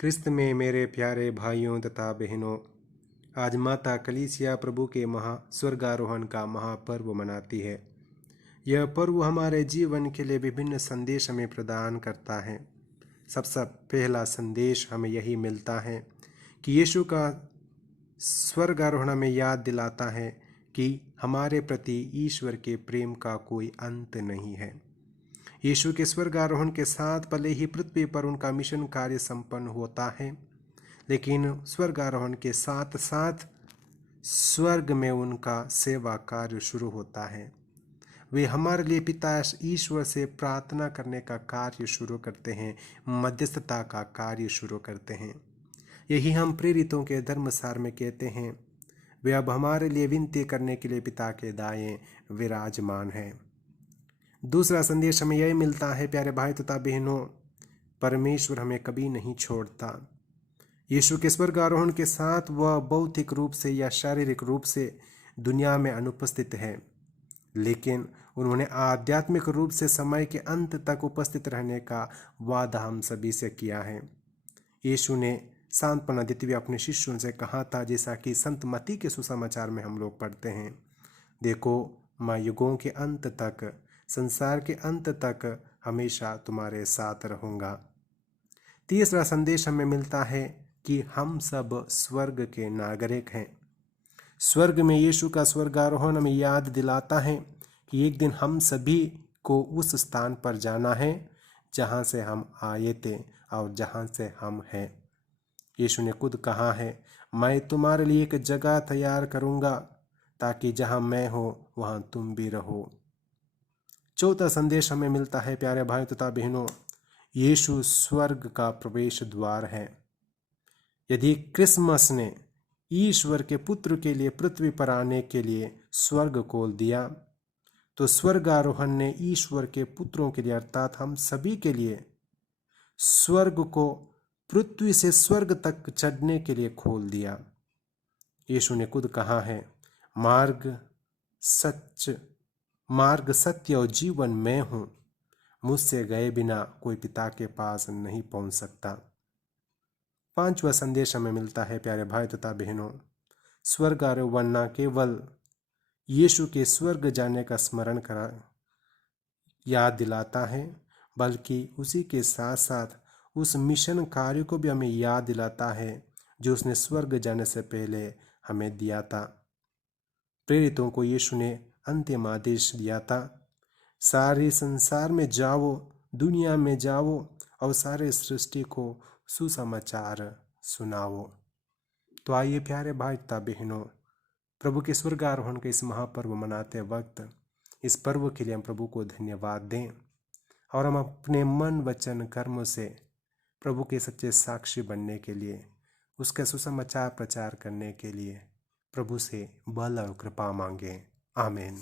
क्रिस्त में मेरे प्यारे भाइयों तथा बहनों, आज माता कलीसिया प्रभु के स्वर्गारोहण का महापर्व मनाती है। यह पर्व हमारे जीवन के लिए विभिन्न संदेश हमें प्रदान करता है। सबसे पहला संदेश हमें यही मिलता है कि यीशु का स्वर्गारोहण हमें याद दिलाता है कि हमारे प्रति ईश्वर के प्रेम का कोई अंत नहीं है। यीशु के स्वर्गारोहण के साथ भले ही पृथ्वी पर उनका मिशन कार्य संपन्न होता है, लेकिन स्वर्गारोहण के साथ साथ स्वर्ग में उनका सेवा कार्य शुरू होता है। वे हमारे लिए पिता ईश्वर से प्रार्थना करने का कार्य शुरू करते हैं, मध्यस्थता का कार्य शुरू करते हैं। यही हम प्रेरितों के धर्मसार में कहते हैं। वे अब हमारे लिए विनती करने के लिए पिता के दाएं विराजमान हैं। दूसरा संदेश हमें यह मिलता है, प्यारे भाई तथा बहनों, परमेश्वर हमें कभी नहीं छोड़ता। यीशु के स्वर्गारोहण के साथ वह भौतिक रूप से या शारीरिक रूप से दुनिया में अनुपस्थित है, लेकिन उन्होंने आध्यात्मिक रूप से समय के अंत तक उपस्थित रहने का वादा हम सभी से किया है। यीशु ने सांत्वना देते हुए अपने शिष्यों से कहा था, जैसा कि संत मत्ती के सुसमाचार में हम लोग पढ़ते हैं, देखो मैं युगों के अंत तक, संसार के अंत तक हमेशा तुम्हारे साथ रहूँगा। तीसरा संदेश हमें मिलता है कि हम सब स्वर्ग के नागरिक हैं। स्वर्ग में यीशु का स्वर्गारोहण हमें याद दिलाता है कि एक दिन हम सभी को उस स्थान पर जाना है जहाँ से हम आए थे और जहाँ से हम हैं। यीशु ने खुद कहा है, मैं तुम्हारे लिए एक जगह तैयार करूँगा ताकि जहाँ मैं हो वहाँ तुम भी रहो। चौथा संदेश हमें मिलता है, प्यारे भाई तथा बहनों, यीशु स्वर्ग का प्रवेश द्वार है। यदि क्रिसमस ने ईश्वर के पुत्र के लिए पृथ्वी पर आने के लिए स्वर्ग खोल दिया, तो स्वर्गारोहण ने ईश्वर के पुत्रों के लिए अर्थात हम सभी के लिए स्वर्ग को पृथ्वी से स्वर्ग तक चढ़ने के लिए खोल दिया। यीशु ने खुद कहा है, मार्ग सत्य और जीवन मैं हूँ, मुझसे गए बिना कोई पिता के पास नहीं पहुँच सकता। पांचवा संदेश हमें मिलता है, प्यारे भाई तथा बहनों, स्वर्गारोहण न केवल यीशु के स्वर्ग जाने का स्मरण करा याद दिलाता है, बल्कि उसी के साथ साथ उस मिशन कार्य को भी हमें याद दिलाता है जो उसने स्वर्ग जाने से पहले हमें दिया था। प्रेरितों को यीशु ने अंतिम आदेश दिया था, सारे संसार में जाओ, दुनिया में जाओ और सारे सृष्टि को सुसमाचार सुनाओ। तो आइए प्यारे भाई तथा बहनों, प्रभु के स्वर्गारोहण के इस महापर्व मनाते वक्त इस पर्व के लिए हम प्रभु को धन्यवाद दें और हम अपने मन वचन कर्मों से प्रभु के सच्चे साक्षी बनने के लिए, उसका सुसमाचार प्रचार करने के लिए प्रभु से बल और कृपा मांगें। आमीन।